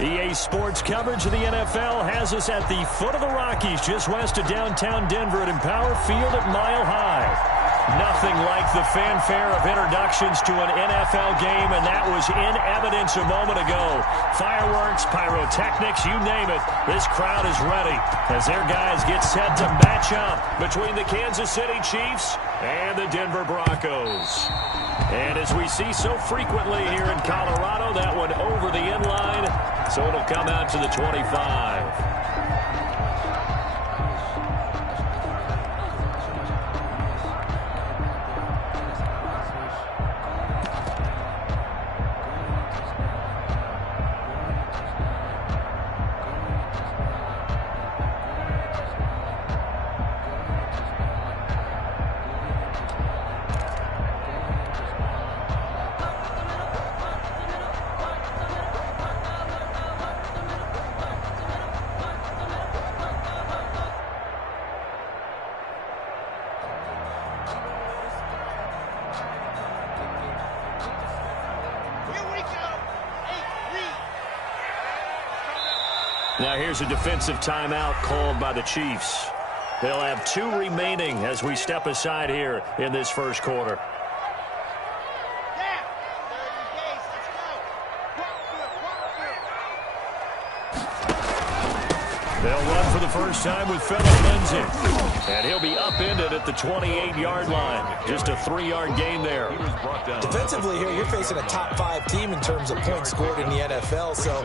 EA Sports coverage of the NFL has us at the foot of the Rockies, just west of downtown Denver at Empower Field at Mile High. Nothing like the fanfare of introductions to an NFL game, and that was in evidence a moment ago. Fireworks, pyrotechnics, you name it. This crowd is ready as their guys get set to match up between the Kansas City Chiefs and the Denver Broncos. And as we see so frequently here in Colorado, that one over the end line, so it'll come out to the 25. Now here's a defensive timeout called by the Chiefs. They'll have 2 remaining as we step aside here in this first quarter. They'll run for the first time with Phillip Lindsay. And he'll be upended at the 28-yard line. Just a 3-yard gain there. Defensively here, you're facing a top 5 team in terms of points scored in the NFL. So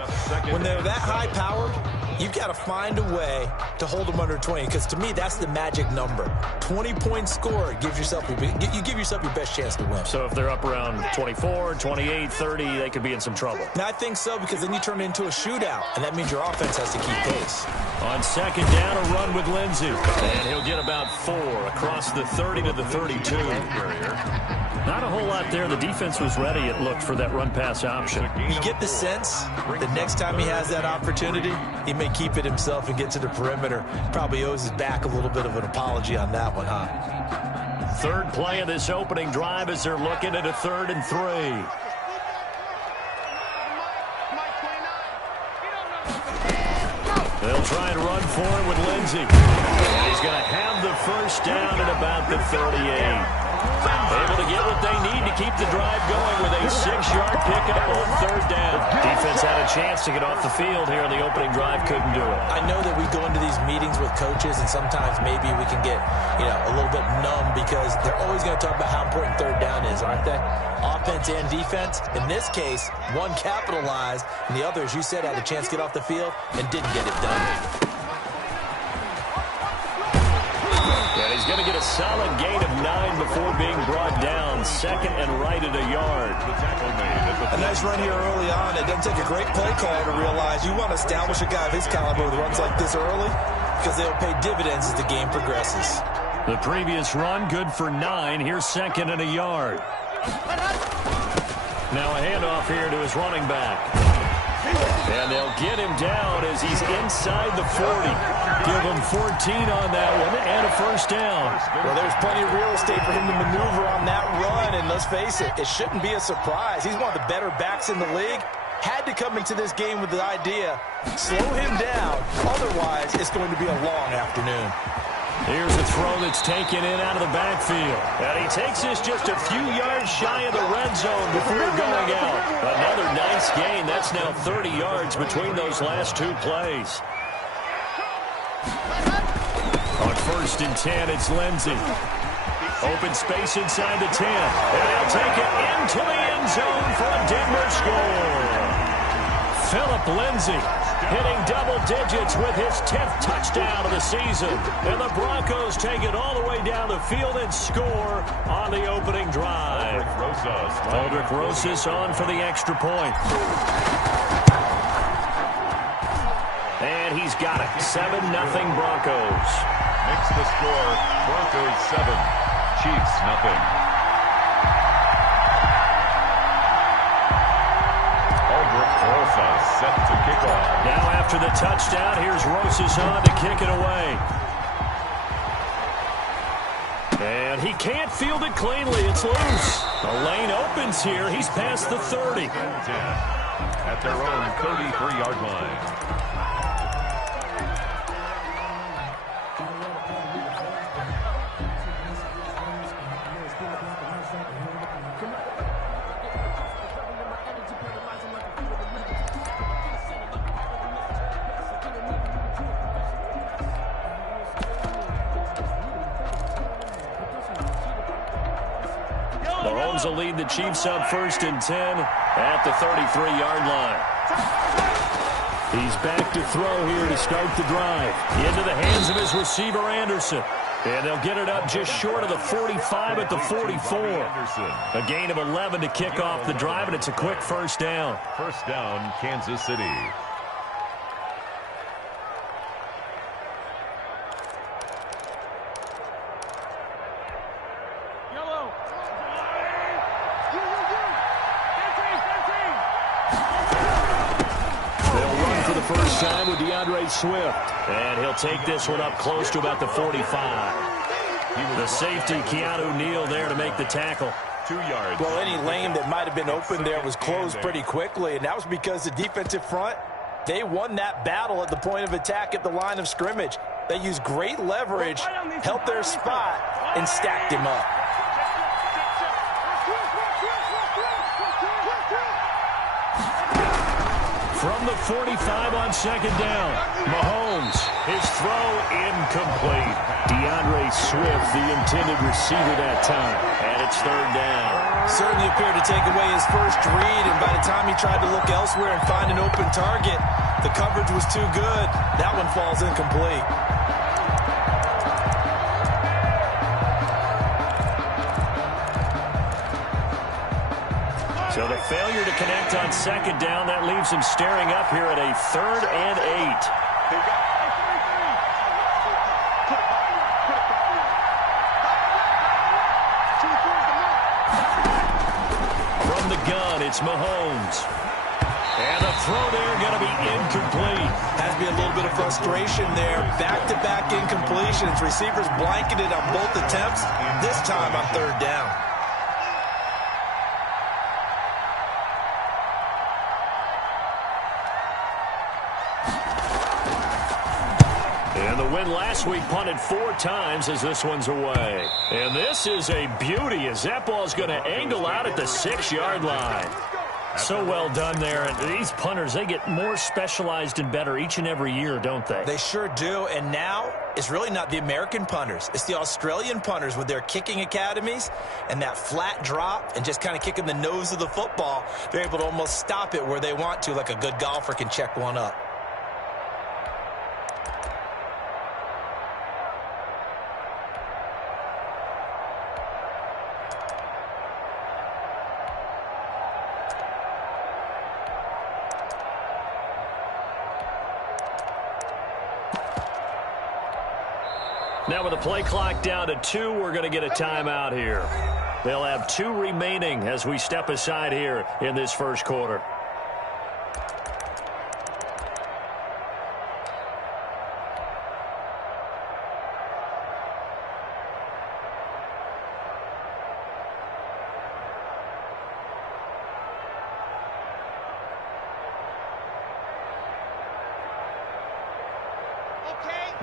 when they're that high-powered, you've got to find a way to hold them under 20. Because to me, that's the magic number. 20 points scored gives yourself you give yourself your best chance to win. So if they're up around 24, 28, 30, they could be in some trouble. Now, I think so, because then you turn it into a shootout, and that means your offense has to keep pace. On second down, a run with Lindsay. And he'll get about 4 across the 30 to the 32. Not a whole lot there. The defense was ready, it looked, for that run-pass option. You get the sense the next time he has that opportunity, he may keep it himself and get to the perimeter. Probably owes his back a little bit of an apology on that one, huh? Third play of this opening drive as they're looking at a 3rd and 3. They'll try and run for it with Lindsay. And he's going to have the first down at about the 38. Able to get what they need to keep the drive going with a 6-yard pickup on 3rd down. Defense had a chance to get off the field here in the opening drive, couldn't do it. I know that we go into these meetings with coaches, and sometimes maybe we can get, a little bit numb because they're always going to talk about how important 3rd down is, aren't they? Offense and defense. In this case, one capitalized, and the other, as you said, had a chance to get off the field and didn't get it done. And he's going to get a solid gain of 9 before being brought down. 2nd and right at a yard. A nice run here early on. It doesn't take a great play call to realize you want to establish a guy of his caliber with runs like this early because they'll pay dividends as the game progresses. The previous run, good for 9. Here's 2nd and a yard. Now a handoff here to his running back. And they'll get him down as he's inside the 40. Give him 14 on that one and a first down. Well, there's plenty of real estate for him to maneuver on that run, and let's face it, it shouldn't be a surprise. He's one of the better backs in the league. Had to come into this game with the idea, slow him down, otherwise it's going to be a long afternoon. Here's a throw that's taken in out of the backfield. And he takes this just a few yards shy of the red zone before going out. Another nice gain. That's now 30 yards between those last 2 plays. On 1st and 10, it's Lindsay. Open space inside the 10. And he'll take it into the end zone for a Denver score. Phillip Lindsay hitting double digits with his 10th touchdown of the season. And the Broncos take it all the way down the field and score on the opening drive. Aldrick Rosas on for the extra point. And he's got it. 7-0 Broncos. Makes the score Broncos 7, Chiefs 0. Set to kick off. Now after the touchdown, here's Rosas on to kick it away. And he can't field it cleanly. It's loose. The lane opens here. He's past the 30. at their own 33-yard line. Mahomes will lead the Chiefs up 1st and 10 at the 33-yard line. He's back to throw here to start the drive. Into the hands of his receiver, Anderson. And they'll get it up just short of the 45 at the 44. A gain of 11 to kick off the drive, and it's a quick first down. First down, Kansas City. First time with Swift. And he'll take this one up close to about the 45. The safety, Keanu Neal, there to make the tackle. 2 yards. Well, any lane that might have been open there was closed pretty quickly, and that was because the defensive front, they won that battle at the point of attack at the line of scrimmage. They used great leverage, helped their spot, and stacked him up. From the 45 on second down, Mahomes, his throw incomplete. Swift, the intended receiver that time, and it's third down. Certainly appeared to take away his first read, and by the time he tried to look elsewhere and find an open target, the coverage was too good. That one falls incomplete. So the failure to connect on second down, that leaves him staring up here at a 3rd and 8. From the gun, it's Mahomes. And the throw there going to be incomplete. Has to be a little bit of frustration there. Back-to-back incompletions. Receivers blanketed on both attempts, this time on third down. And the win last week punted 4 times as this one's away. And this is a beauty as that ball's going to angle out at the 6-yard line. So well done there. And these punters, they get more specialized and better each and every year, don't they? They sure do. And now it's really not the American punters. It's the Australian punters with their kicking academies and that flat drop and just kind of kicking the nose of the football. They're able to almost stop it where they want to, like a good golfer can check one up. Now with the play clock down to 2, we're going to get a timeout here. They'll have 2 remaining as we step aside here in this first quarter.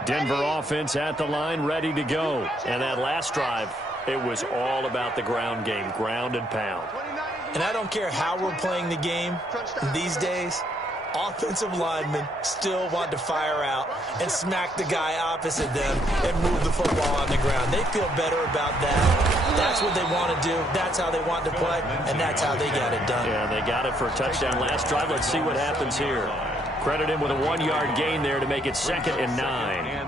Denver offense at the line, ready to go. And that last drive, it was all about the ground game, ground and pound. And I don't care how we're playing the game these days, offensive linemen still want to fire out and smack the guy opposite them and move the football on the ground. They feel better about that. That's what they want to do. That's how they want to play, and that's how they got it done. Yeah, they got it for a touchdown last drive. Let's see what happens here. Credit him with a 1-yard gain there to make it 2nd and 9.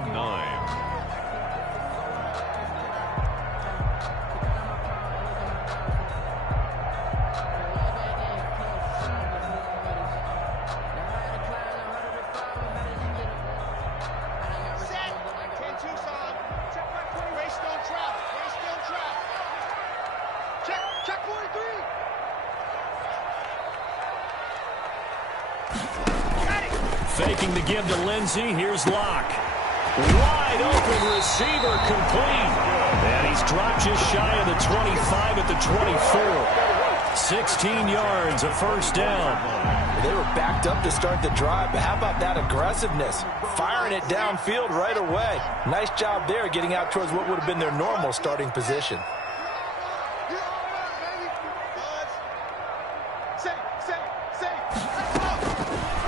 Faking the give to Lindsey. Here's Locke. Wide open receiver complete. And he's dropped just shy of the 25 at the 24. 16 yards, a first down. They were backed up to start the drive, but how about that aggressiveness? Firing it downfield right away. Nice job there getting out towards what would have been their normal starting position.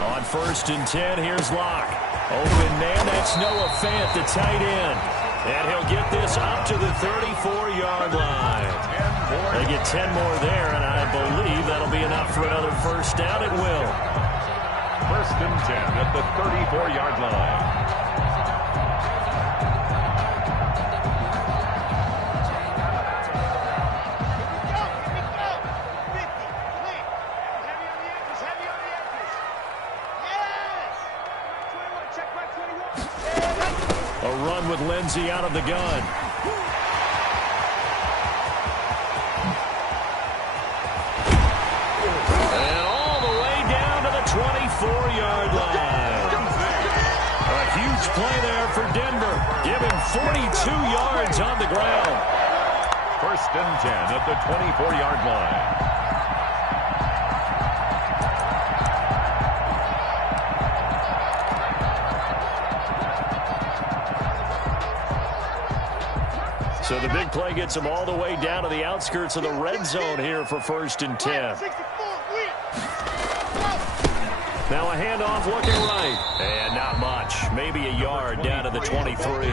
On 1st and 10, here's Locke. Open man, that's Noah Fant, the tight end. And he'll get this up to the 34-yard line. They get 10 more there, and I believe that'll be enough for another first down. It will. 1st and 10 at the 34-yard line. A run with Lindsey out of the gun. And all the way down to the 24-yard line. A huge play there for Denver. Give him 42 yards on the ground. 1st and 10 at the 24-yard line. So the big play gets him all the way down to the outskirts of the red zone here for 1st and 10. Now a handoff looking right. And not much. Maybe a yard down to the 23.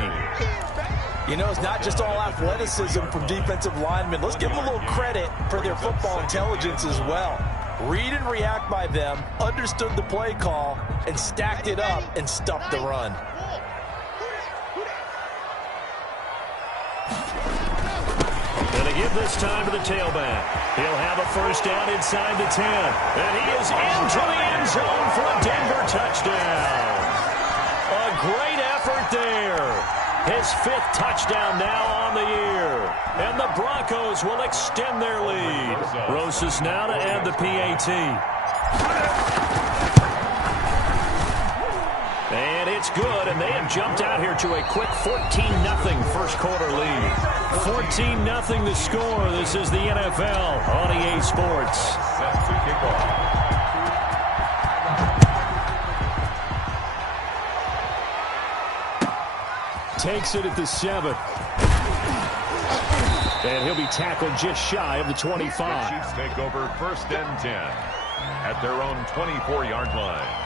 You know, it's not just all athleticism from defensive linemen. Let's give them a little credit for their football intelligence as well. Read and react by them, understood the play call, and stacked it up and stuffed the run. Give this time to the tailback. He'll have a first down inside the 10. And he is into the end zone for a Denver touchdown. A great effort there. His 5th touchdown now on the year. And the Broncos will extend their lead. Rosas now to add the PAT. And it's good, and they have jumped out here to a quick 14-0 first quarter lead. 14-0 the score. This is the NFL on EA Sports. Set to kick off. Takes it at the 7. And he'll be tackled just shy of the 25. The Chiefs take over 1st and 10 at their own 24-yard line.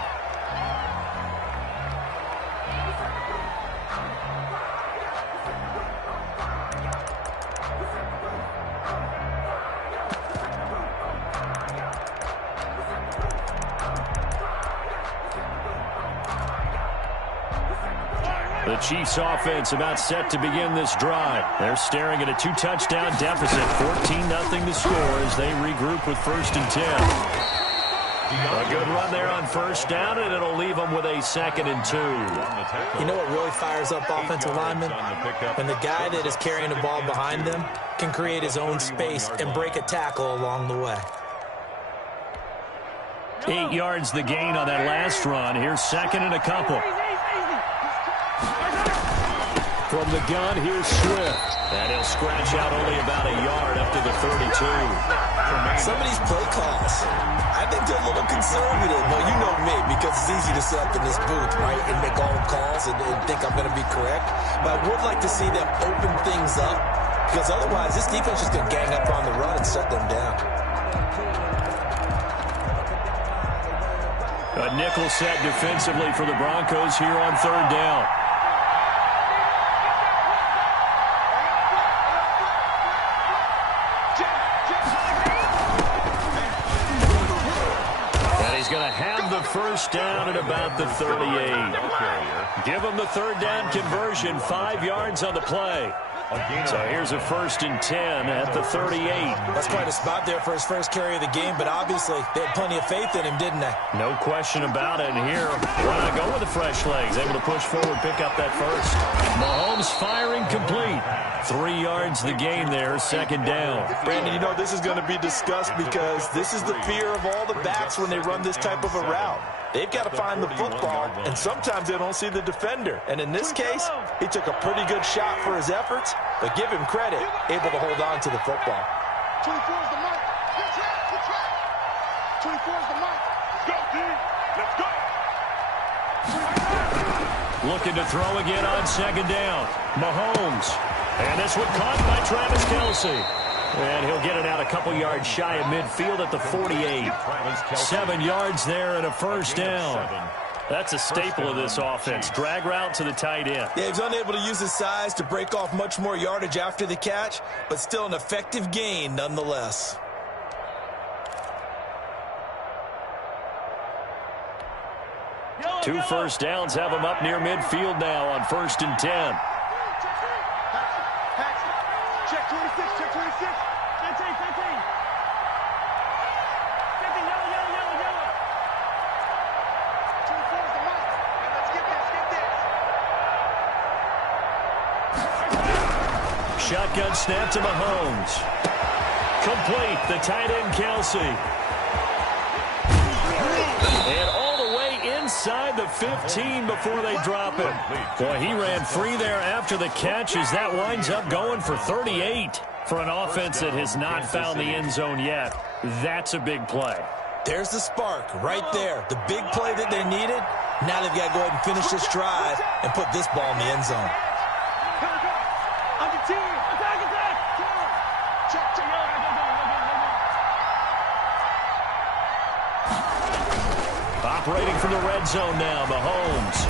The Chiefs offense about set to begin this drive. They're staring at a 2-touchdown deficit. 14-0 to score as they regroup with 1st and 10. A good run there on first down, and it'll leave them with a 2nd and 2. You know what really fires up offensive linemen? When the guy that is carrying the ball behind them can create his own space and break a tackle along the way. 8 yards the gain on that last run. Here's 2nd and a couple. From the gun, here's Swift. And he'll scratch out only about a yard up to the 32. Some of these play calls, I think they're a little conservative. Well, you know me, because it's easy to sit up in this booth, right, and make all the calls and think I'm going to be correct. But I would like to see them open things up, because otherwise this defense is going to gang up on the run and shut them down. A nickel set defensively for the Broncos here on 3rd down. First down at about the 38. Give them the 3rd down conversion. 5 yards on the play. So here's a 1st and 10 at the 38. That's quite a spot there for his first carry of the game, but obviously they had plenty of faith in him, didn't they? No question about it. And here, why not go with the fresh legs? Able to push forward, pick up that first. Mahomes firing complete. 3 yards the gain there, 2nd down. Brandon, you know this is going to be discussed because this is the fear of all the backs when they run this type of a route. They've got to find the football, and sometimes they don't see the defender. And in this case, he took a pretty good shot for his efforts, but give him credit, able to hold on to the football. 24 is the mark. Looking to throw again on second down. Mahomes. And this one caught by Travis Kelce. And he'll get it out a couple yards shy of midfield at the 48. 7 yards there and a first down. That's a staple of this offense. Drag route to the tight end. Yeah, he's unable to use his size to break off much more yardage after the catch, but still an effective gain nonetheless. Two first downs have him up near midfield now on 1st and 10. Check 26, check 26. 15, 15. 15, yellow. 24 is the mark. And let's get this. Shotgun snap to Mahomes. Complete. The tight end, Kelce. And all the way inside the 15 before they drop it. Boy, he ran free there after the catch as that winds up going for 38 for an offense that has not found the end zone yet. That's a big play. There's the spark right there. The big play that they needed. Now they've got to go ahead and finish this drive and put this ball in the end zone. Operating from the red zone now, Mahomes.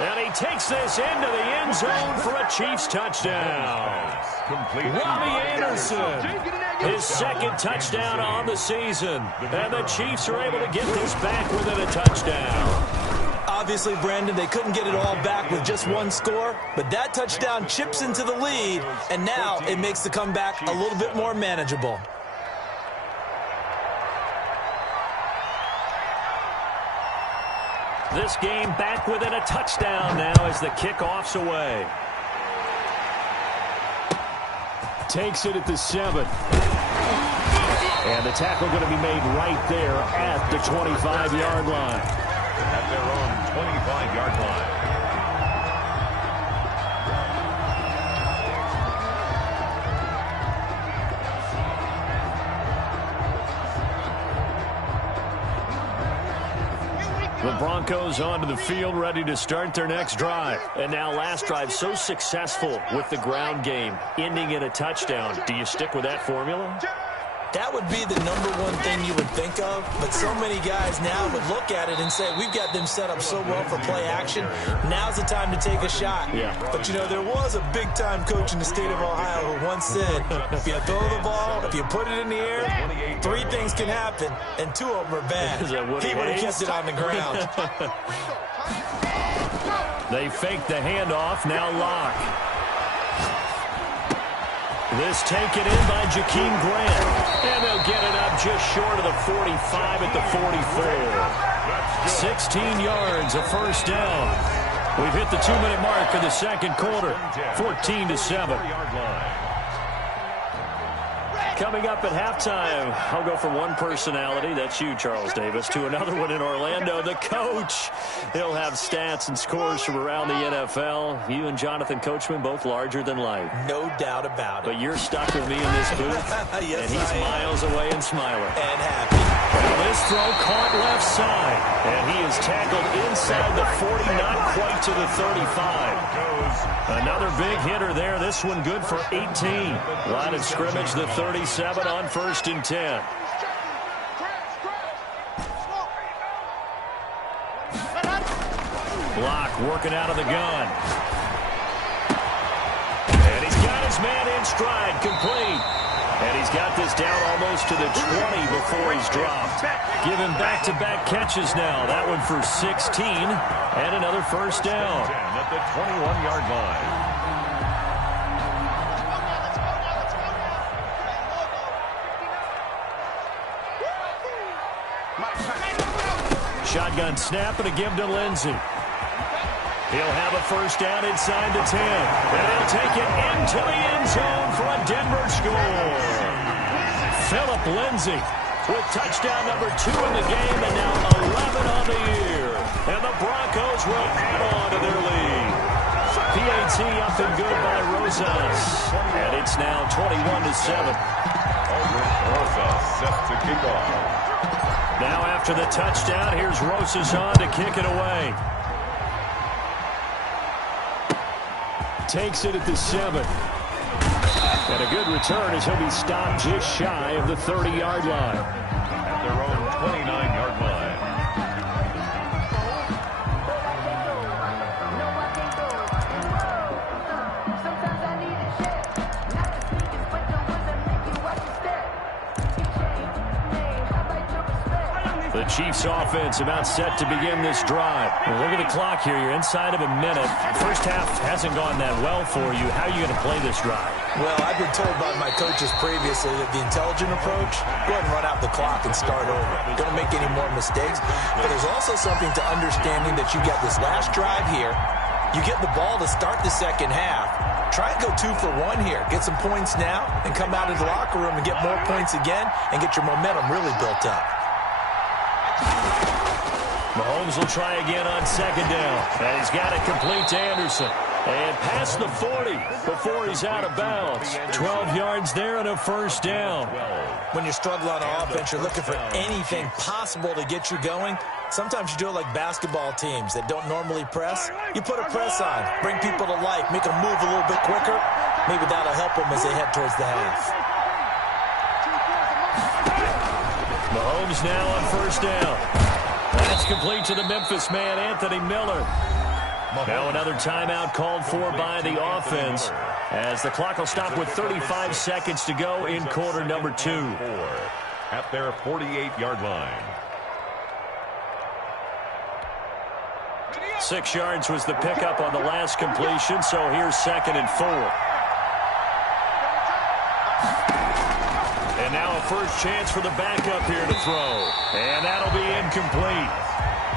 And he takes this into the end zone for a Chiefs touchdown. Robbie Anderson, his second touchdown on the season. And the Chiefs are able to get this back within a touchdown. Obviously, Brandon, they couldn't get it all back with just one score, but that touchdown chips into the lead, and now it makes the comeback a little bit more manageable. This game back within a touchdown now as the kickoff's away. Takes it at the 7. And the tackle going to be made right there at the 25-yard line. At their own 25-yard line. The Broncos onto the field, ready to start their next drive. And now last drive so successful with the ground game, ending in a touchdown. Do you stick with that formula? That would be the number one thing you would think of, but so many guys now would look at it and say, we've got them set up so well for play action. Now's the time to take a shot. Yeah. But, you know, there was a big-time coach in the state of Ohio who once said, if you throw the ball, if you put it in the air, 3 things can happen, and 2 of them are bad. He would have kept it on the ground. They fake the handoff, now Locke. This taken in by Jakeem Grant. And they'll get it up just short of the 45 at the 44. 16 yards, a first down. We've hit the 2-minute mark in the second quarter. 14-7. Coming up at halftime, I'll go from one personality, that's you, Charles Davis, to another one in Orlando, the coach. He'll have stats and scores from around the NFL. You and Jonathan Coachman, both larger than life. No doubt about it. But you're stuck with me in this booth, Yes, and he's miles away and smiling. And happy. Well, this throw caught left side, and he is tackled inside the 40, not quite to the 35. Another big hitter there. This one good for 18. Line of scrimmage, the 37 on 1st and 10. Block working out of the gun. And he's got his man in stride, complete. And he's got this down almost to the 20 before he's dropped. Giving back-to-back catches now. That one for 16 and another first down. At the 21-yard line. Shotgun snap and a give to Lindsey. He'll have a first down inside the 10. And he'll take it into the end zone for a Denver score. Phillip Lindsey with touchdown number 2 in the game and now 11 on the year. And the Broncos will add on to their lead. PAT up and good by Rosas. And it's now 21-7. Aldrich Rosas set to kick off. Now after the touchdown, here's Rosas on to kick it away. Takes it at the 7. And a good return as he'll be stopped just shy of the 30-yard line. At their own 29-yard line. The Chiefs offense about set to begin this drive. Well, look at the clock here. You're inside of a minute. First half hasn't gone that well for you. How are you going to play this drive? Well, I've been told by my coaches previously that the intelligent approach, go ahead and run out the clock and start over. Don't make any more mistakes. But there's also something to understanding that you got this last drive here. You get the ball to start the second half. Try and go 2 for 1 here. Get some points now and come out of the locker room and get more points again and get your momentum really built up. Mahomes will try again on second down. And he's got it complete to Anderson. And past the 40 before he's out of bounds. 12 yards there and a first down. When you struggle on offense, you're looking for anything possible to get you going. Sometimes you do it like basketball teams that don't normally press. You put a press on, bring people to life, make them move a little bit quicker. Maybe that'll help them as they head towards the half. Mahomes now on first down. That's complete to the Memphis man, Anthony Miller. Now another timeout called for by the offense as the clock will stop with 35 seconds to go in quarter number 2. At their 48-yard line. 6 yards was the pickup on the last completion, so here's 2nd and 4. And now a first chance for the backup here to throw. And that'll be incomplete.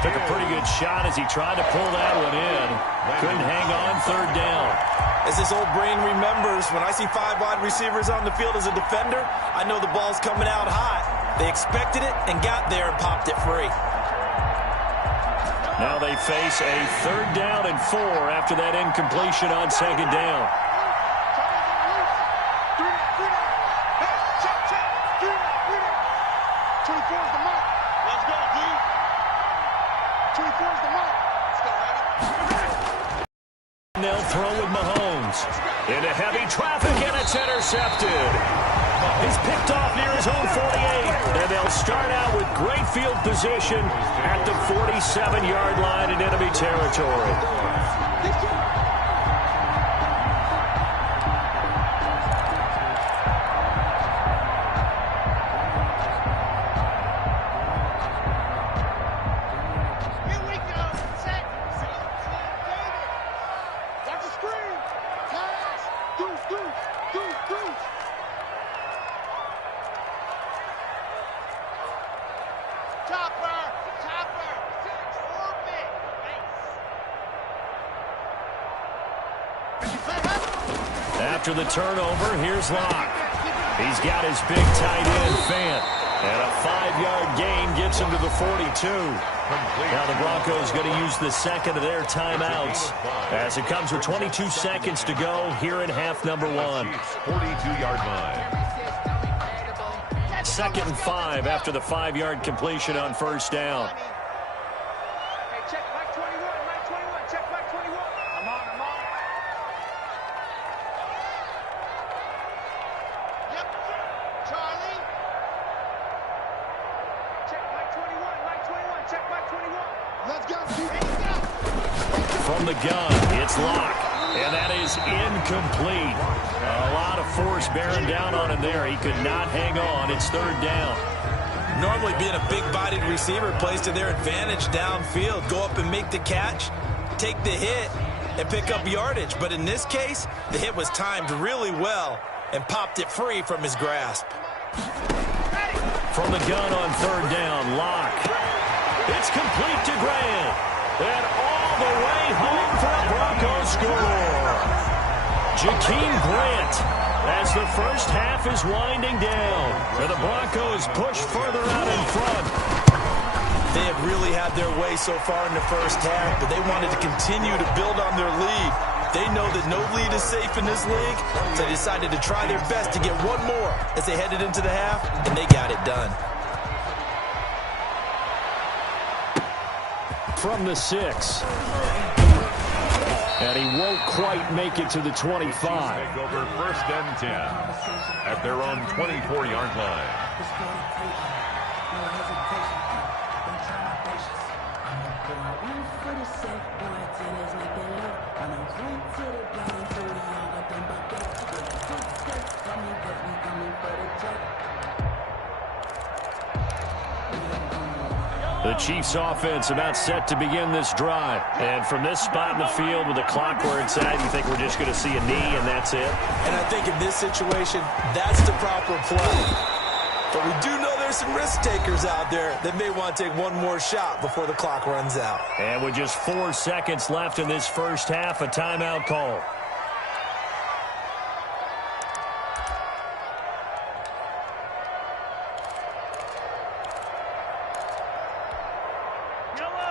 Took a pretty good shot as he tried to pull that one in. Couldn't hang on, third down. As this old brain remembers, when I see 5 wide receivers on the field as a defender, I know the ball's coming out hot. They expected it and got there and popped it free. Now they face a 3rd down and 4 after that incompletion on second down. They'll throw with Mahomes. Into heavy traffic, and it's intercepted. He's picked off near his own 48. And they'll start out with great field position at the 47-yard line in enemy territory. After the turnover, here's Locke. He's got his big tight end, Fant. And a 5-yard gain gets him to the 42. Now the Broncos going to use the second of their timeouts as it comes with 22 seconds to go here in half number 1. 42-yard line. 2nd and 5 after the 5-yard completion on first down. Check back 21, right 21, check back 21. I'm on. Yep, Charlie. Check back 21, right 21, check back 21. Let's go, From the gun, it's Locke. And that is incomplete. A lot of force bearing down on him there. He could not hang on. It's 3rd down. Normally being a big-bodied receiver plays to their advantage downfield. Go up and make the catch, take the hit, and pick up yardage. But in this case, the hit was timed really well and popped it free from his grasp. From the gun on 3rd down, Locke. It's complete to Grant. And all the way home for a Broncos score. Jakeem Grant as the first half is winding down. And the Broncos push further out in front. They have really had their way so far in the first half, but they wanted to continue to build on their lead. They know that no lead is safe in this league, so they decided to try their best to get one more as they headed into the half, and they got it done. From the 6. And he won't quite make it to the 25. Take over 1st and 10 at their own 24-yard line. The Chiefs offense about set to begin this drive. And from this spot in the field with the clock where it's at, you think we're just going to see a knee and that's it? And I think in this situation, that's the proper play. But we do know there's some risk takers out there that may want to take one more shot before the clock runs out. And with just 4 seconds left in this first half, a timeout call.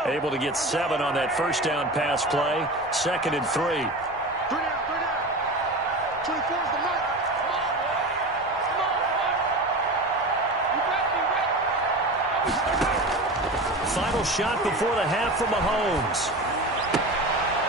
Able to get 7 on that first down pass play. 2nd and 3. 3 down. 24 is the mark. Final shot before the half from Mahomes.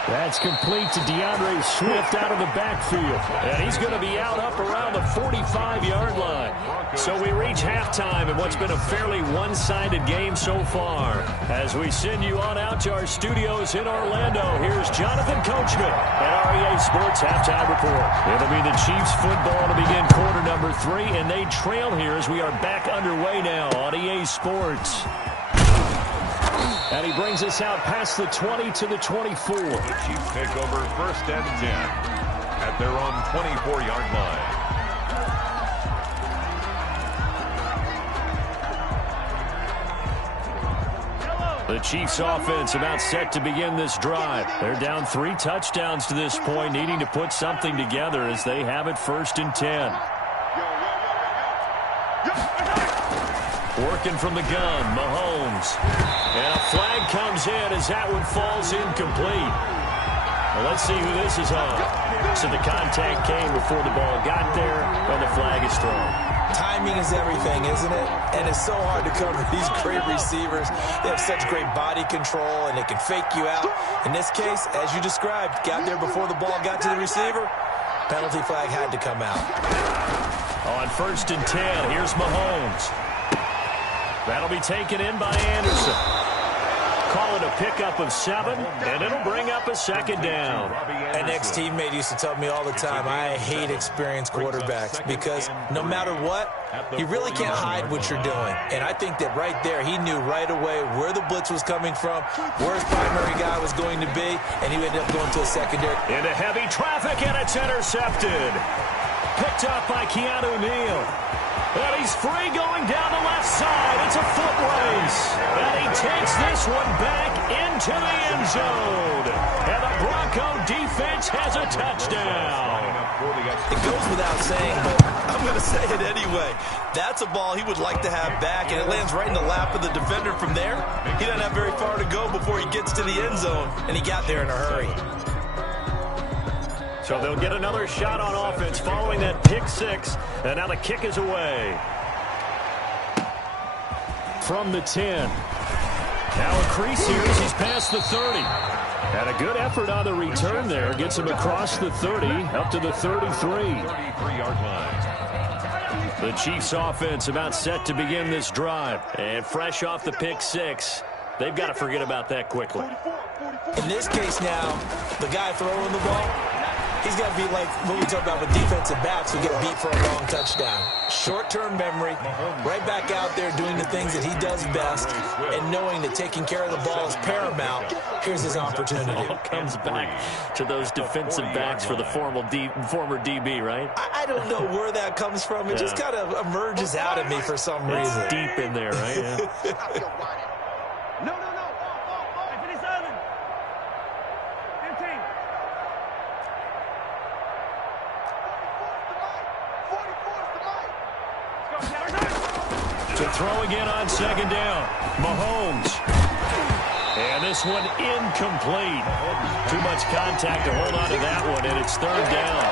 That's complete to DeAndre Swift out of the backfield. And he's going to be out up around the 45-yard line. So we reach halftime in what's been a fairly one-sided game so far. As we send you on out to our studios in Orlando, here's Jonathan Coachman at REA Sports Halftime Report. It'll be the Chiefs football to begin quarter number 3, and they trail here as we are back underway now on EA Sports. And he brings us out past the 20 to the 24. The Chiefs take over 1st and 10 at their own 24-yard line. The Chiefs offense about set to begin this drive. They're down 3 touchdowns to this point, needing to put something together as they have it 1st and 10. Working from the gun, Mahomes. And a flag comes in as that one falls incomplete. Well, let's see who this is on. So the contact came before the ball got there, and the flag is thrown. Timing is everything, isn't it? And it's so hard to cover these great receivers. They have such great body control, and they can fake you out. In this case, as you described, got there before the ball got to the receiver. Penalty flag had to come out. On 1st and 10, here's Mahomes. That'll be taken in by Anderson. Call it a pickup of 7, and it'll bring up a 2nd down. An ex-teammate used to tell me all the time, I hate experienced quarterbacks because no matter what, you really can't hide what you're doing. And I think that right there, he knew right away where the blitz was coming from, where his primary guy was going to be, and he ended up going to a secondary. Into heavy traffic, and it's intercepted. Picked up by Keanu Neal. And he's free going down the left side. It's a foot race. And he takes this one back into the end zone. And the Bronco defense has a touchdown. It goes without saying, but I'm going to say it anyway. That's a ball he would like to have back, and it lands right in the lap of the defender from there. He doesn't have very far to go before he gets to the end zone, and he got there in a hurry. So they'll get another shot on offense following that pick 6. And now the kick is away. From the 10. Now a crease here as he's past the 30. And a good effort on the return there. Gets him across the 30 up to the 33. 33-yard line. The Chiefs offense about set to begin this drive. And fresh off the pick 6. They've got to forget about that quickly. In this case now, the guy throwing the ball, he's got to be like what we talk about with defensive backs who get beat for a long touchdown. Short-term memory, right back out there doing the things that he does best, and knowing that taking care of the ball is paramount. Here's his opportunity. It all comes back to those defensive backs for the former DB, right? I don't know where that comes from. It just kind of emerges out at me for some reason. It's deep in there, right? Yeah. No. 57. 15. 44 To throw again on 2nd down. Mahomes. And this one incomplete. Too much contact to hold on to that one, and it's 3rd down.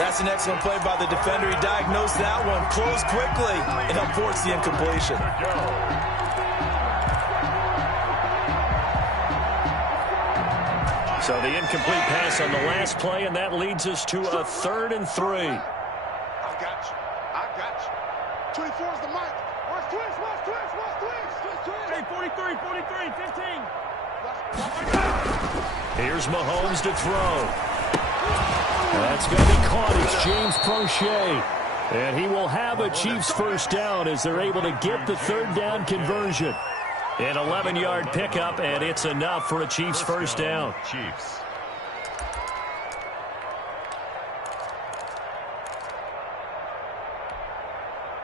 That's an excellent play by the defender. He diagnosed that one, closed quickly, and helped force the incompletion. So the incomplete pass on the last play, and that leads us to a 3rd and 3. I got you. I got you. 24 is the mic. Watch twist, watch twist, watch twist. Hey, 43, 43, 15. Here's Mahomes to throw. That's going to be caught. It's James Prochet. And he will have a Chiefs first down as they're able to get the 3rd down conversion. An 11-yard pickup, and it's enough for a Chiefs first down. Chiefs.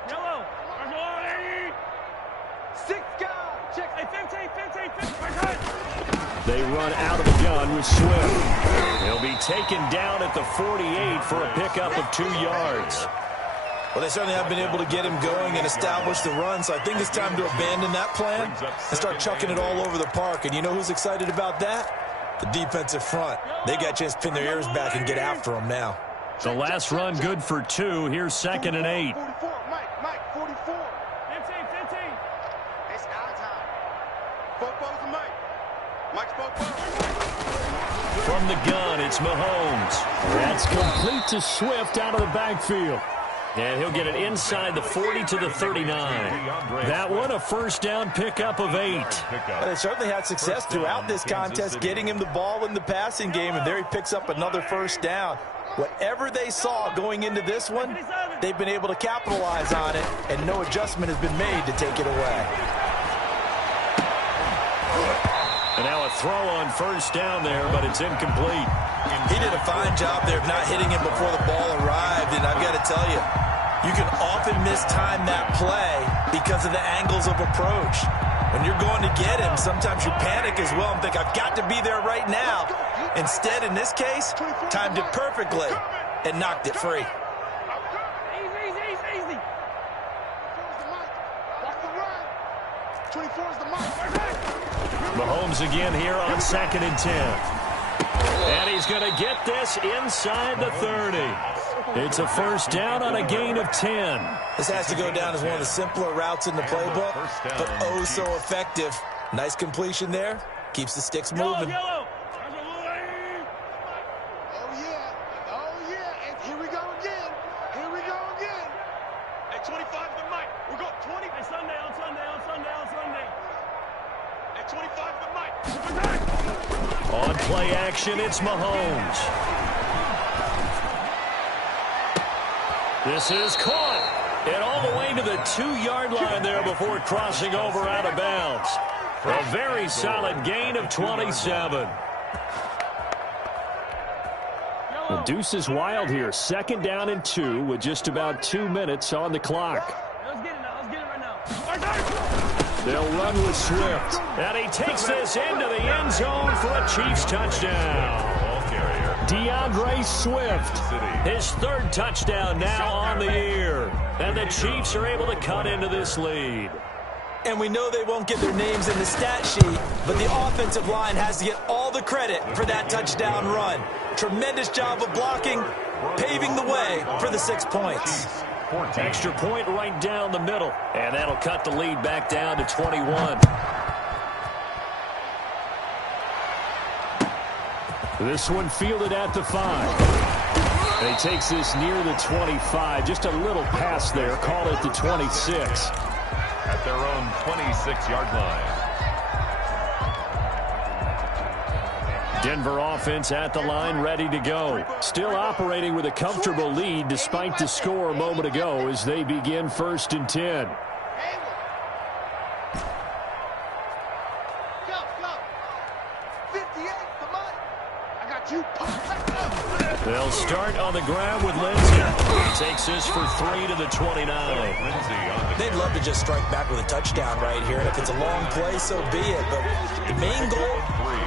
Yellow. 6 guys. Check. Hey, 15. They run out of the gun with Swift. He'll be taken down at the 48 for a pickup of 2 yards. Well, they certainly have been able to get him going and establish the run, so I think it's time to abandon that plan and start chucking it all over the park. And you know who's excited about that? The defensive front. They got a chance to pin their ears back and get after him now. The last run good for 2. Here's 2nd and 8. 44, Mike, 44. 15. It's our time. Bobo's the Mike. Mike's Bobo. From the gun, it's Mahomes. That's complete to Swift out of the backfield. And he'll get it inside the 40 to the 39. That one, a first down pickup of 8. But they certainly had success throughout this contest, getting him the ball in the passing game, and there he picks up another first down. Whatever they saw going into this one, they've been able to capitalize on it, and no adjustment has been made to take it away. And now a throw on first down there, but it's incomplete. He did a fine job there of not hitting him before the ball arrived, and I've got to tell you, you can often mistime that play because of the angles of approach. When you're going to get him, sometimes you panic as well and think, I've got to be there right now. Instead, in this case, timed it perfectly and knocked it free. Easy. 24 is the mic. Mahomes again here on 2nd and 10. And he's going to get this inside the 30. It's a first down on a gain of 10. This has to go down as one of the simpler routes in the playbook, but oh so effective. Nice completion there. Keeps the sticks moving. Yellow. Oh, yeah. And here we go again. At 25 the mic. We're going 20. Hey, Sunday. At 25 the mic. On play action, it's Mahomes. This is caught. And all the way to the 2-yard line there before crossing over out of bounds. A very solid gain of 27. The deuce is wild here. 2nd down and 2 with just about 2 minutes on the clock. Let's get it right now. They'll run with Swift. And he takes this into the end zone for a Chiefs touchdown. DeAndre Swift, his 3rd touchdown now on the year. And the Chiefs are able to cut into this lead. And we know they won't get their names in the stat sheet, but the offensive line has to get all the credit for that touchdown run. Tremendous job of blocking, paving the way for the 6 points. Extra point right down the middle. And that'll cut the lead back down to 21. This one fielded at the 5. And he takes this near the 25. Just a little pass there. Call it the 26. At their own 26-yard line. Denver offense at the line, ready to go. Still operating with a comfortable lead despite the score a moment ago as they begin 1st and 10. Go. 58, come on. I got you. They'll start on the ground with Lindsey. He takes this for 3 to the 29. They'd love to just strike back with a touchdown right here. And if it's a long play, so be it. But the main goal,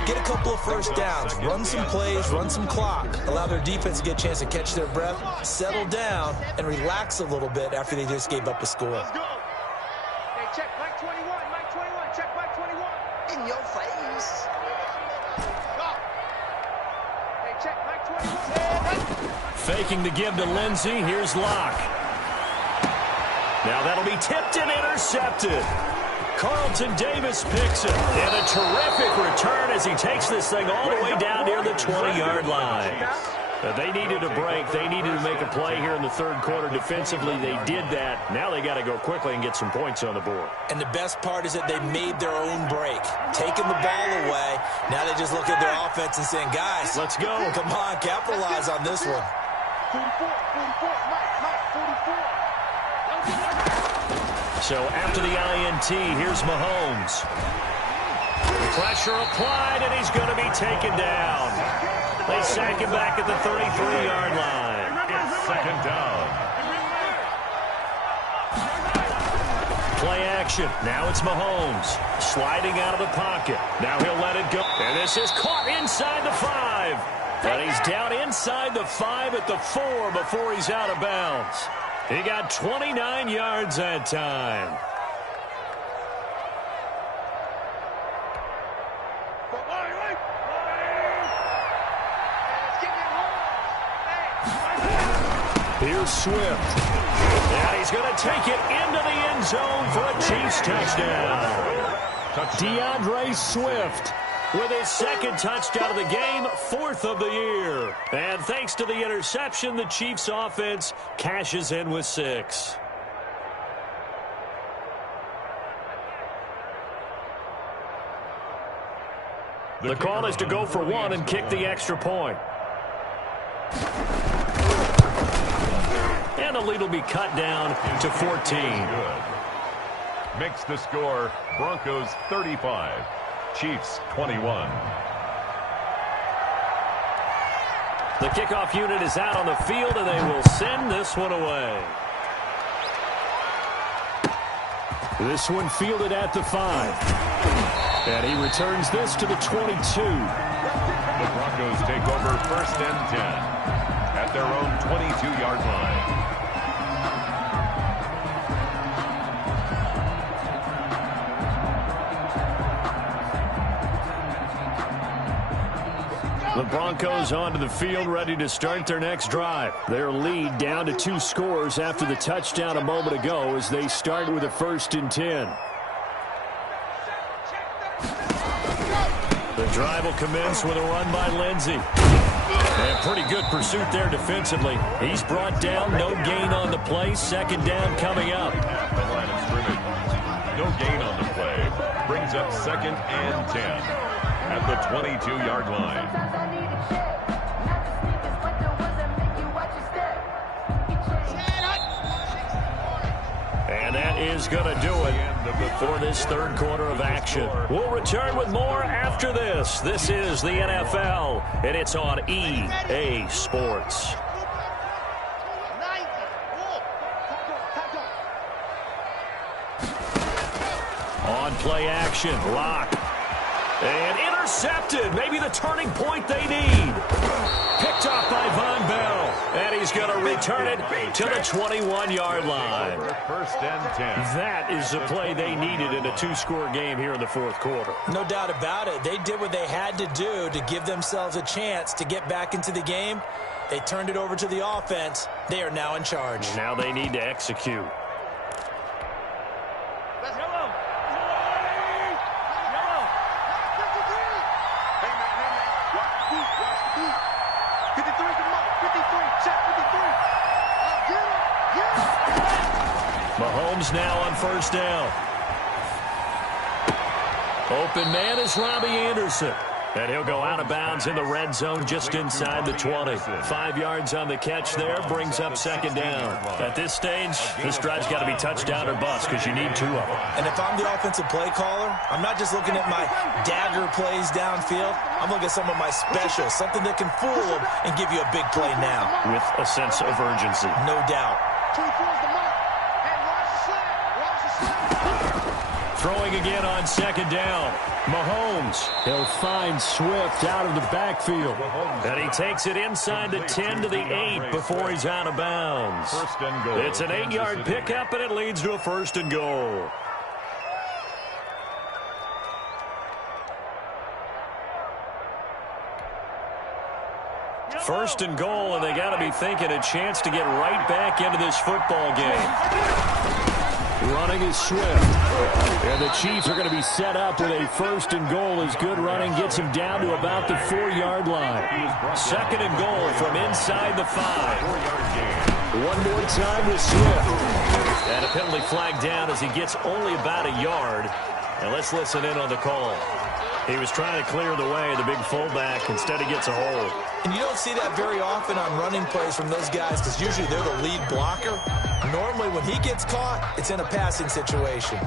get a couple of first downs, run some plays, run some clock, allow their defense to get a chance to catch their breath, settle down, and relax a little bit after they just gave up a score. Let's go. Hey, check Mike 21. Check Mike 21. In your face. Go. Hey, check Mike 21. Faking the give to Lindsey. Here's Locke. Now that'll be tipped and intercepted. Carlton Davis picks it. And a terrific return as he takes this thing all the way down near the 20-yard line. They needed a break. They needed to make a play here in the third quarter. Defensively, they did that. Now they got to go quickly and get some points on the board. And the best part is that they made their own break. Taking the ball away, now they just look at their offense and saying, guys, let's go. Come on, capitalize on this one. 44, Mike, 44. So after the INT, here's Mahomes. Pressure applied, and he's going to be taken down. They sack him back at the 33-yard line. It's second down. Play action. Now it's Mahomes. Sliding out of the pocket. Now he'll let it go. And this is caught inside the 5. And he's down inside the 5 at the 4 before he's out of bounds. He got 29 yards that time. Here's Swift. And he's going to take it into the end zone for a Chiefs touchdown. DeAndre Swift with his second touchdown of the game, 4th of the year. And thanks to the interception, the Chiefs offense cashes in with 6. The call is to go for 1 and kick the extra point. And the lead will be cut down to 14. Good. Makes the score Broncos 35, Chiefs 21. The kickoff unit is out on the field, and they will send this one away. This one fielded at the 5. And he returns this to the 22. The Broncos take over 1st and 10 at their own 22-yard line. The Broncos onto the field, ready to start their next drive. Their lead down to 2 scores after the touchdown a moment ago as they start with a 1st and 10. The drive will commence with a run by Lindsey. And pretty good pursuit there defensively. He's brought down, no gain on the play. 2nd down coming up. At the line of scrimmage. No gain on the play. Brings up 2nd and 10 at the 22-yard line. And that is going to do it for this third quarter of action. We'll return with more after this. This is the NFL, and it's on EA Sports. On play action, Lock. And intercepted. Maybe the turning point they need. Picked off by Von Bell. And he's going to return it to the 21-yard line. 1st and 10. That is the play they needed in a 2-score game here in the 4th quarter. No doubt about it. They did what they had to do to give themselves a chance to get back into the game. They turned it over to the offense. They are now in charge. Now they need to execute. Mahomes now on 1st down. Open man is Robbie Anderson. And he'll go out of bounds in the red zone just inside the 20. 5 yards on the catch there, brings up 2nd down. At this stage, this drive's got to be touchdown or bust because you need 2 of them. And if I'm the offensive play caller, I'm not just looking at my dagger plays downfield. I'm looking at some of my specials, something that can fool them and give you a big play now. With a sense of urgency. No doubt. Throwing again on 2nd down. Mahomes. He'll find Swift out of the backfield. And he takes it inside the 10 to the 8 before he's out of bounds. 1st and goal. It's an 8-yard pickup, and it leads to a 1st and goal. First and goal, and they got to be thinking a chance to get right back into this football game. Running is Swift. And the Chiefs are going to be set up with a 1st and goal as good running gets him down to about the 4-yard line. 2nd and goal from inside the 5. One more time with Swift. And a penalty flag down as he gets only about a yard. And let's listen in on the call. He was trying to clear the way, the big fullback. Instead, he gets a hold. And you don't see that very often on running plays from those guys because usually they're the lead blocker. Normally, when he gets caught, it's in a passing situation.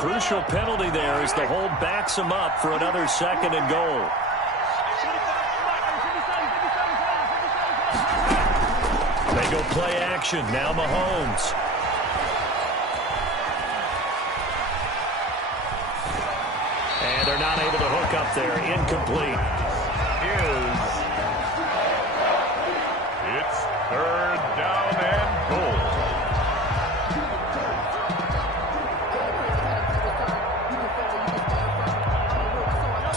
Crucial penalty there as the hold backs him up for another 2nd and goal. They go play action. Now Mahomes. And they're not able to hook up there. Incomplete. It's 3rd down and goal.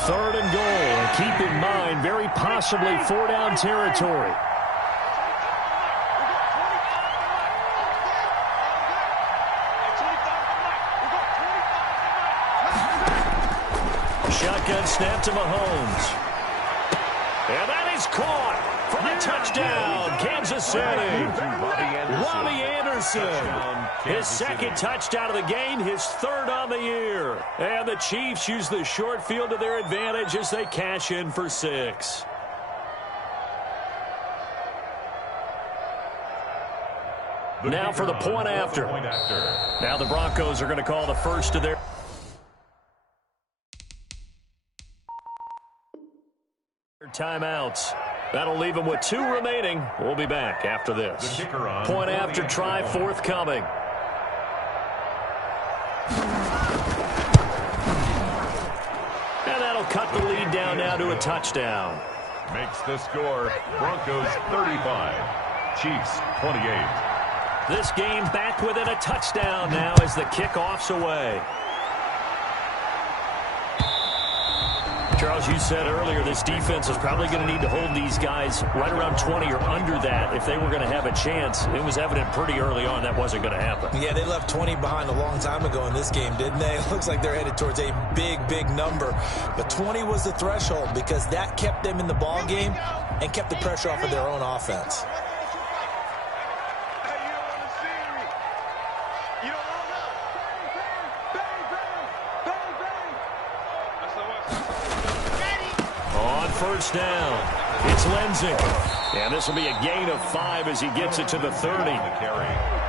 Third and goal, and keep in mind, very possibly 4-down territory. Shotgun snap to Mahomes. And that is caught for a touchdown, Kansas City. Robbie Anderson. His 2nd touchdown of the game, his 3rd on the year. And the Chiefs use the short field to their advantage as they cash in for 6. Now for the point after. Now the Broncos are going to call the first of their timeouts. That'll leave them with 2 remaining. We'll be back after this. Point after try forthcoming. And that'll cut the lead down now to a touchdown. Makes the score Broncos 35, Chiefs 28. This game back within a touchdown now as the kickoff's away. Charles, you said earlier this defense is probably going to need to hold these guys right around 20 or under that if they were going to have a chance. It was evident pretty early on that wasn't going to happen. Yeah, they left 20 behind a long time ago in this game, didn't they? It looks like they're headed towards a big, big number. But 20 was the threshold because that kept them in the ball game and kept the pressure off of their own offense. First down. It's Lindsey. And this will be a gain of 5 as he gets it to the 30.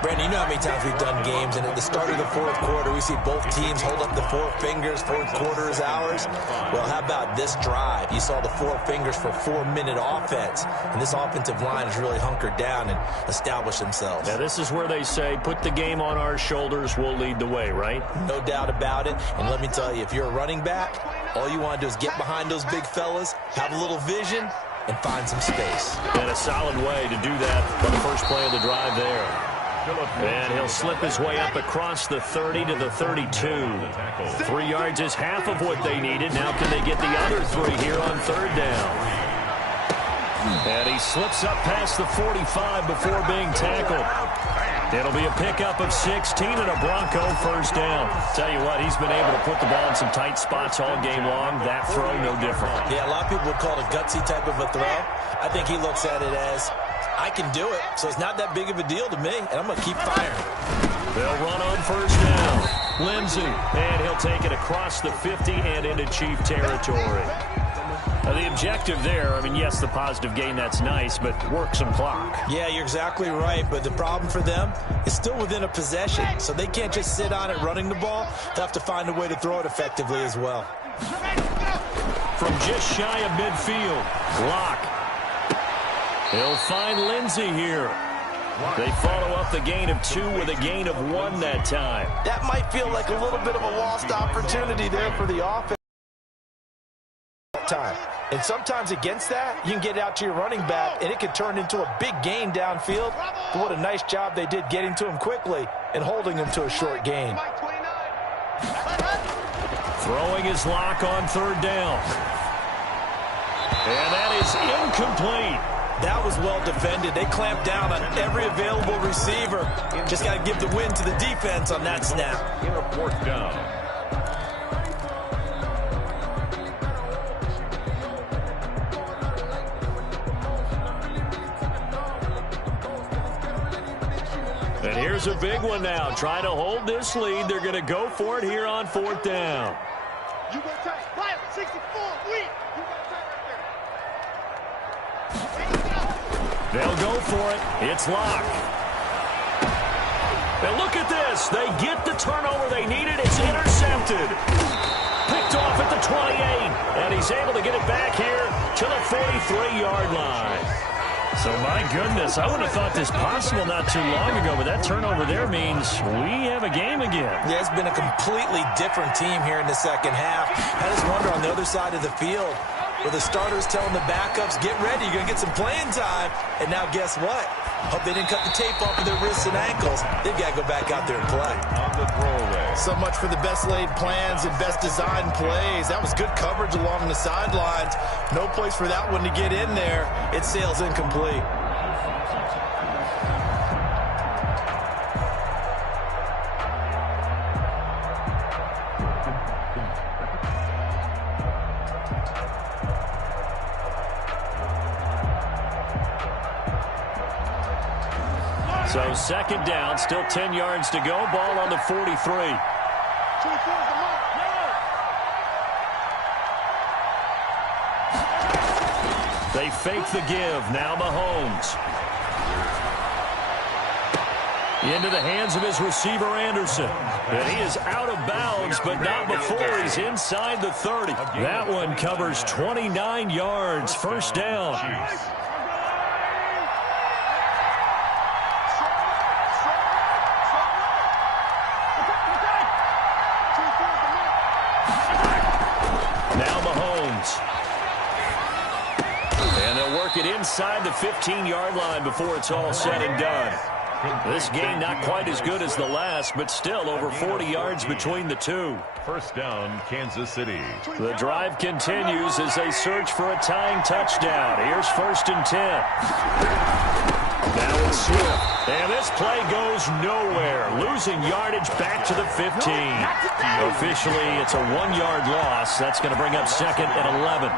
Brandon, you know how many times we've done games, and at the start of the 4th quarter, we see both teams hold up the 4 fingers, 4th quarter is ours. Well, how about this drive? You saw the 4 fingers for 4-minute offense, and this offensive line has really hunkered down and established themselves. Now, this is where they say, put the game on our shoulders, we'll lead the way, right? No doubt about it, and let me tell you, if you're a running back, all you want to do is get behind those big fellas, have a little vision, and find some space. And a solid way to do that on the first play of the drive there. And he'll slip his way up across the 30 to the 32. 3 yards is half of what they needed. Now can they get the other 3 here on 3rd down? And he slips up past the 45 before being tackled. It'll be a pickup of 16 and a Bronco first down. Tell you what, he's been able to put the ball in some tight spots all game long. That throw, no different. Yeah, a lot of people would call it a gutsy type of a throw. I think he looks at it as, I can do it, so it's not that big of a deal to me, and I'm going to keep firing. They'll run on first down. Lindsey, and he'll take it across the 50 and into Chief territory. The objective there, I mean, yes, the positive gain, that's nice, but work some clock. Yeah, you're exactly right, but the problem for them is still within a possession, so they can't just sit on it running the ball. They'll have to find a way to throw it effectively as well. From just shy of midfield, Locke. He'll find Lindsey here. They follow up the gain of 2 with a gain of 1 that time. That might feel like a little bit of a lost opportunity there for the offense. Time. And sometimes against that, you can get out to your running back, and it could turn into a big gain downfield. But what a nice job they did getting to him quickly and holding him to a short gain. Throwing his lock on third down. And that is incomplete. That was well defended. They clamped down on every available receiver. Just got to give the win to the defense on that snap. In a fourth down. And here's a big one now. Trying to hold this lead. They're going to go for it here on fourth down. You go tight. Fire, 64, weak. You go tight right there. They'll go for it. It's locked. And look at this. They get the turnover they needed. It's intercepted. Picked off at the 28. And he's able to get it back here to the 43-yard line. So, my goodness, I wouldn't have thought this possible not too long ago, but that turnover there means we have a game again. Yeah, it's been a completely different team here in the second half. I just wonder on the other side of the field, where the starters telling the backups, get ready, you're going to get some playing time. And now guess what? Hope they didn't cut the tape off of their wrists and ankles. They've got to go back out there and play. On the throwaway. So much for the best laid plans and best designed plays. That was good coverage along the sidelines. No place for that one to get in there. It sails incomplete. So second down, still 10 yards to go. Ball on the 43. 24 is the mark. They fake the give. Now Mahomes. Into the hands of his receiver, Anderson. And he is out of bounds, but not before he's inside the 30. That one covers 29 yards. First down. Now Mahomes. And they'll work it inside the 15-yard line before it's all said and done. This game not quite as good as the last, but still over 40 yards between the two. First down, Kansas City. The drive continues as they search for a tying touchdown. Here's first and 10. Now it's Swift. And this play goes nowhere. Losing yardage back to the 15. Officially, it's a 1-yard loss. That's going to bring up second and 11.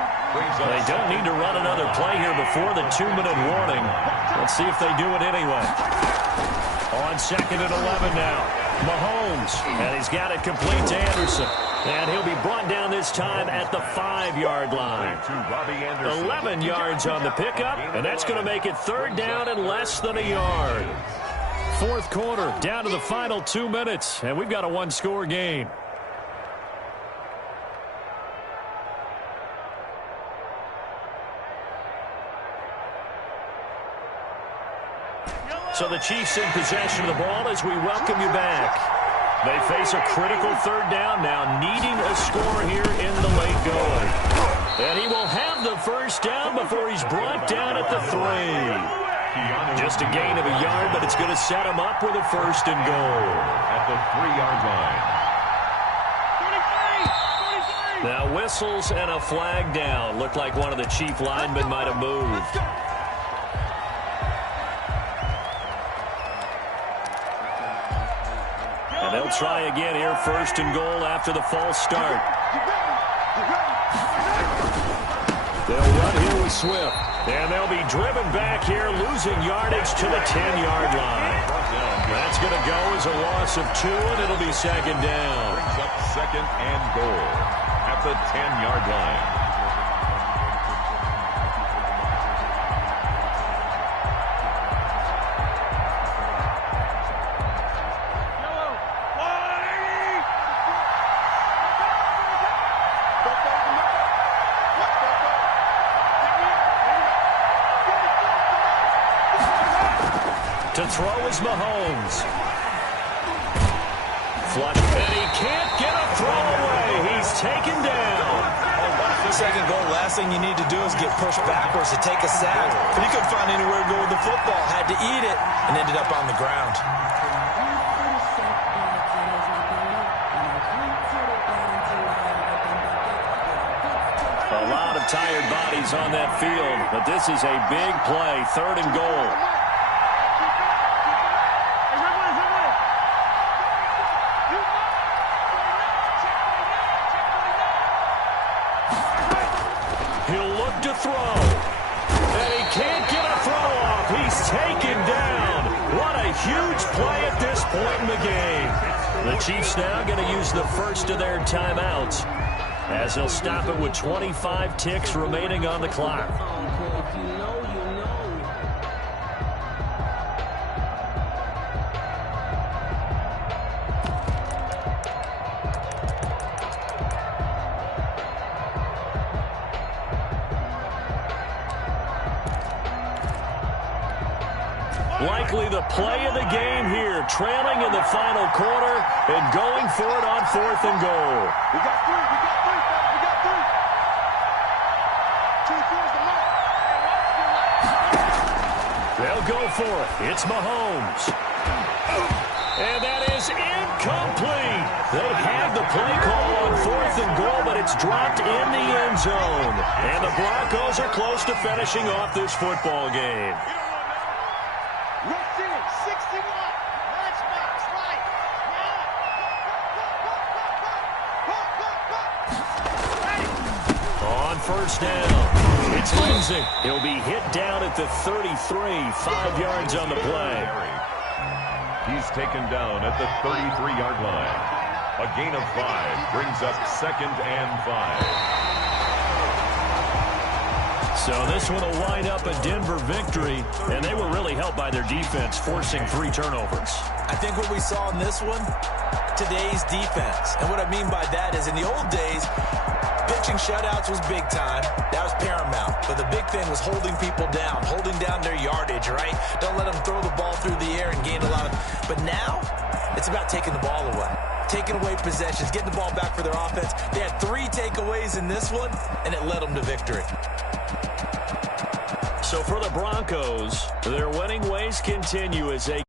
They don't need to run another play here before the 2-minute warning. Let's see if they do it anyway. On second and 11 now. Mahomes. And he's got it complete to Anderson. And he'll be brought down this time at the 5-yard line. 11 yards on the pickup, and that's going to make it third down and less than a yard. Fourth quarter, down to the final 2 minutes, and we've got a one-score game. So the Chiefs in possession of the ball as we welcome you back. They face a critical third down now, needing a score here in the late going. And he will have the first down before he's brought down at the 3. Just a gain of a yard, but it's going to set him up with a first and goal. At the 3-yard line. Now whistles and a flag down. Looked like one of the Chief linemen might have moved. And they'll try again here, first and goal after the false start. They'll run here with Swift. And they'll be driven back here, losing yardage to the 10-yard line. That's going to go as a loss of 2, and it'll be second down. Brings up second and goal at the 10-yard line. To throw is Mahomes. Flush, and he can't get a throw away. He's taken down. Second goal, last thing you need to do is get pushed backwards to take a sack. But he couldn't find anywhere to go with the football. Had to eat it and ended up on the ground. of tired bodies on that field, but this is a big play, 3rd and goal. He'll look to throw, and he can't get a throw off. He's taken down. What a huge play at this point in the game. The Chiefs now going to use the first of their timeouts, as they'll stop it with 25 ticks remaining on the clock. Likely the play of the game here, trailing in the final quarter and going for it on 4th and goal. We got 3, we got 3, fellas, we got 3. 24 is the mark. They'll go for it. It's Mahomes. And that is incomplete. They had the play call on 4th and goal, but it's dropped in the end zone. And the Broncos are close to finishing off this football game. Rush in, 61. Matchbox, right. On 1st down, it's Lindsay. He'll be hit down at the 33, 5 yards on the play. He's taken down at the 33-yard line. A gain of 5 brings up 2nd and 5. So this one will wind up a Denver victory, and they were really helped by their defense, forcing 3 turnovers. I think what we saw in this one, today's defense. And what I mean by that is in the old days, pitching shutouts was big time. That was paramount. But the big thing was holding people down, holding down their yardage, right? Don't let them throw the ball through the air and gain a lot of... But now, it's about taking the ball away. Taking away possessions, getting the ball back for their offense. They had 3 takeaways in this one, and it led them to victory. So for the Broncos, their winning ways continue as they